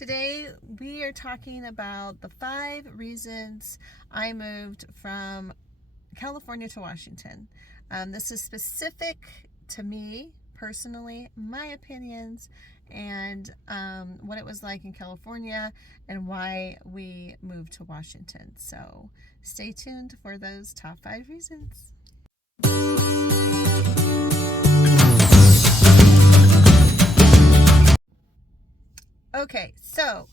Today we are talking about the 5 reasons I moved from California to Washington. This is specific to me personally, my opinions, and what it was like in California and why we moved to Washington. So stay tuned for those top 5 reasons. Okay, so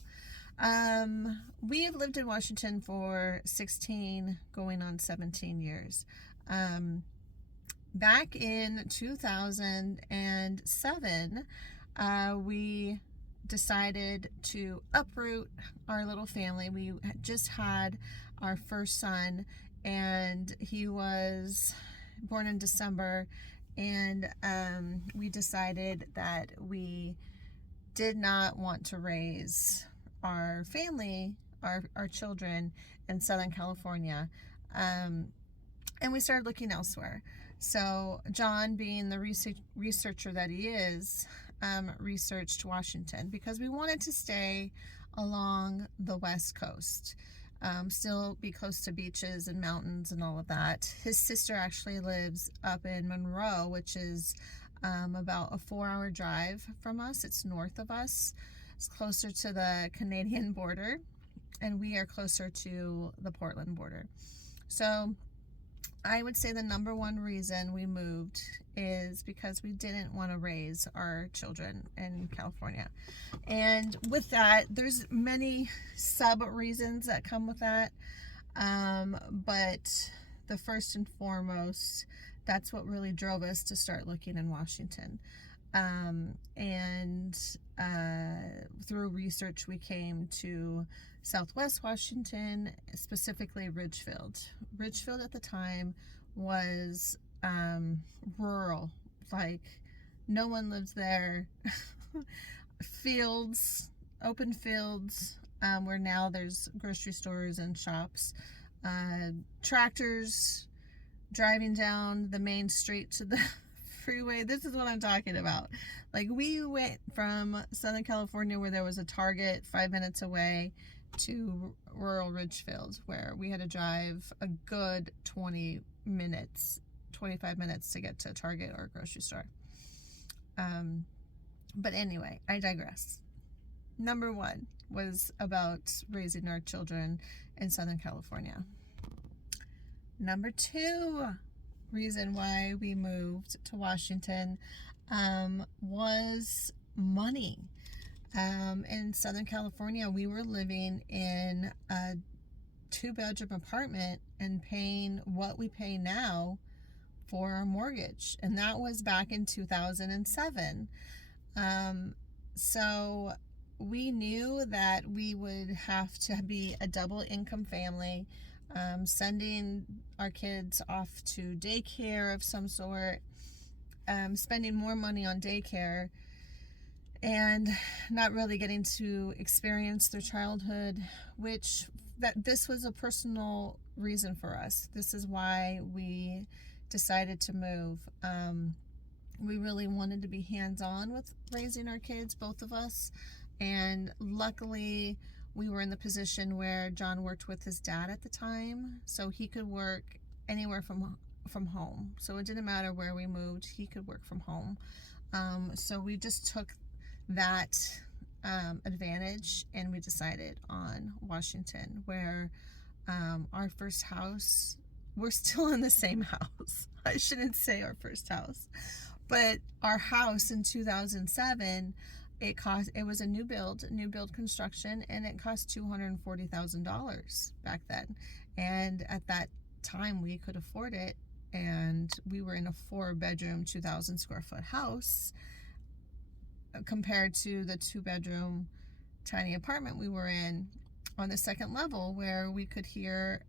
we've lived in Washington for 16, going on 17 years. Back in 2007, we decided to uproot our little family. We just had our first son, and he was born in December, and we decided that we did not want to raise our family, our children in Southern California, and we started looking elsewhere. So John, being the researcher that he is, researched Washington because we wanted to stay along the West Coast, still be close to beaches and mountains and all of that. His sister actually lives up in Monroe, which is about a 4-hour drive from us. It's north of us. It's closer to the Canadian border, and we are closer to the Portland border. So I would say the number one reason we moved is because we didn't want to raise our children in California. And with that, there's many sub reasons that come with that. But the first and foremost, that's what really drove us to start looking in Washington. Through research, we came to Southwest Washington, specifically Ridgefield. Ridgefield at the time was rural, like no one lives there. Fields, open fields, where now there's grocery stores and shops, tractors driving down the main street to the freeway. This is what I'm talking about. Like, we went from Southern California, where there was a Target 5 minutes away, to rural Ridgefield, where we had to drive a good 25 minutes to get to a Target or a grocery store. But anyway, I digress. Number 1 was about raising our children in Southern California. Number 2 reason why we moved to Washington was money. In Southern California, we were living in a 2-bedroom apartment and paying what we pay now for our mortgage. And that was back in 2007. So we knew that we would have to be a double income family, sending our kids off to daycare of some sort, spending more money on daycare, and not really getting to experience their childhood, this was a personal reason for us. This is why we decided to move. We really wanted to be hands-on with raising our kids, both of us, and luckily we were in the position where John worked with his dad at the time, so he could work anywhere from home. So it didn't matter where we moved, he could work from home. So we just took that advantage, and we decided on Washington, where our first house, we're still in the same house. I shouldn't say our first house, but our house in 2007, it was a new build construction, and it cost $240,000 back then. And at that time, we could afford it, and we were in a 4-bedroom, 2,000 square foot house, compared to the 2-bedroom tiny apartment we were in on the second level, where we could hear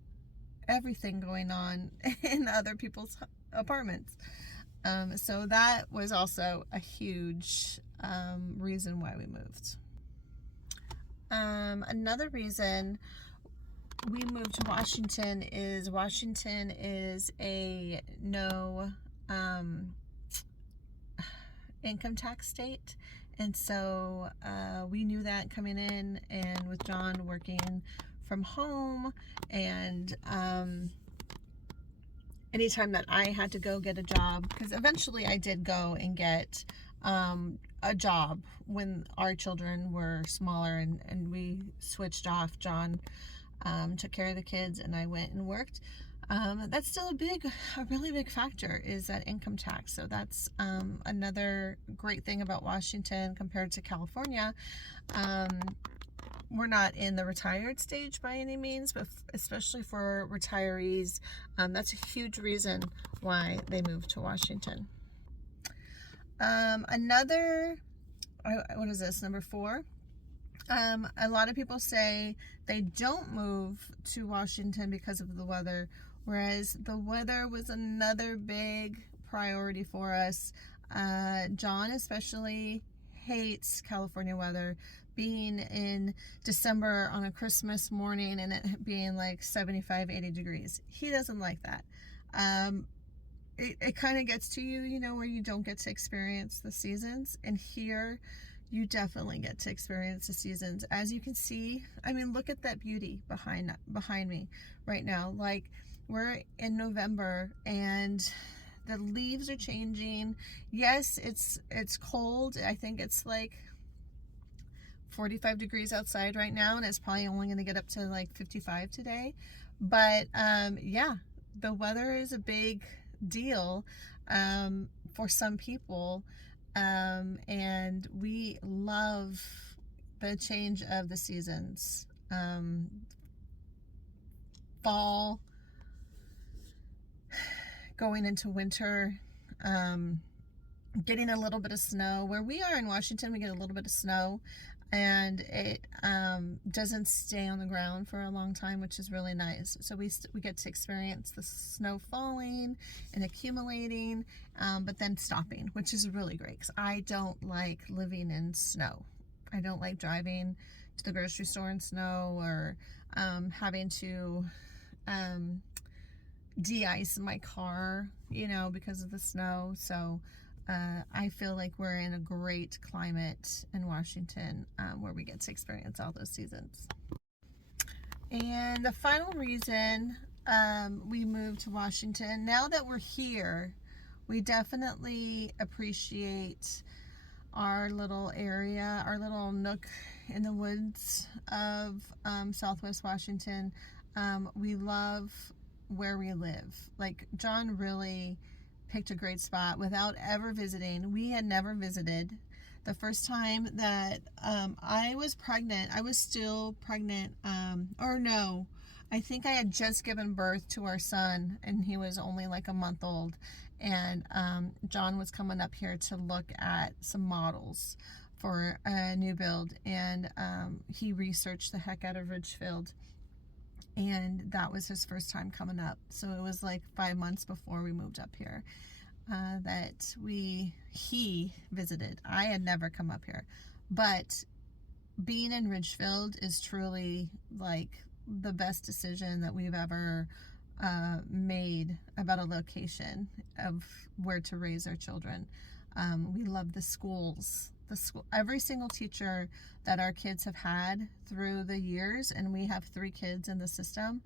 everything going on in other people's apartments. So that was also a huge reason why we moved. Another reason we moved to Washington is a no income tax state, and so we knew that coming in, and with John working from home, and anytime that I had to go get a job, because eventually I did go and get a job when our children were smaller, and we switched off. John took care of the kids and I went and worked. That's still a really big factor, is that income tax. So that's another great thing about Washington compared to California. We're not in the retired stage by any means, but especially for retirees, that's a huge reason why they moved to Washington. What is this, number 4? A lot of people say they don't move to Washington because of the weather, whereas the weather was another big priority for us. John especially hates California weather. Being in December on a Christmas morning and it being like 75, 80 degrees. He doesn't like that. It kind of gets to you, you know, where you don't get to experience the seasons. And here, you definitely get to experience the seasons. As you can see, I mean, look at that beauty behind me right now. Like, we're in November and the leaves are changing. Yes, it's cold. I think it's like 45 degrees outside right now, and it's probably only going to get up to like 55 today. But yeah, the weather is a big deal for some people, and we love the change of the seasons. Fall, going into winter, getting a little bit of snow. Where we are in Washington, we get a little bit of snow, and it doesn't stay on the ground for a long time, which is really nice. So we get to experience the snow falling and accumulating, but then stopping, which is really great, because I don't like living in snow. I don't like driving to the grocery store in snow, or having to de-ice my car, you know, because of the snow. So I feel like we're in a great climate in Washington, where we get to experience all those seasons. And the final reason we moved to Washington, now that we're here, we definitely appreciate our little area, our little nook in the woods of Southwest Washington. We love where we live. Like, John really picked a great spot without ever visiting. We had never visited. The first time that I was pregnant, I was still pregnant, or no, I think I had just given birth to our son, and he was only like a month old, and John was coming up here to look at some models for a new build, and he researched the heck out of Ridgefield, and that was his first time coming up. So it was like 5 months before we moved up here that he visited. I had never come up here, but being in Ridgefield is truly like the best decision that we've ever made about a location of where to raise our children. We love the schools. Every single teacher that our kids have had through the years, and we have 3 kids in the system,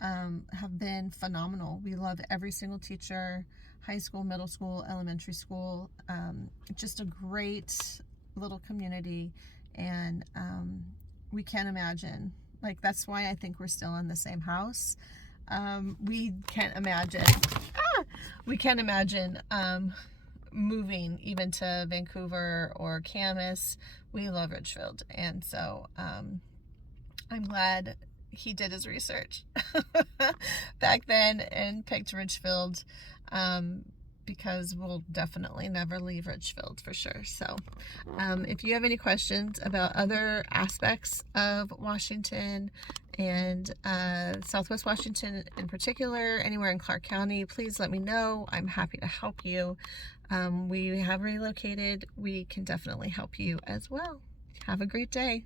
have been phenomenal. We love every single teacher, high school, middle school, elementary school. Just a great little community, and we can't imagine, like, that's why I think we're still in the same house. We can't imagine moving even to Vancouver or Camas. We love Ridgefield, and so I'm glad he did his research back then and picked Ridgefield, because we'll definitely never leave Ridgefield for sure. So if you have any questions about other aspects of Washington and Southwest Washington in particular, anywhere in Clark County, please let me know. I'm happy to help you. We have relocated. We can definitely help you as well. Have a great day.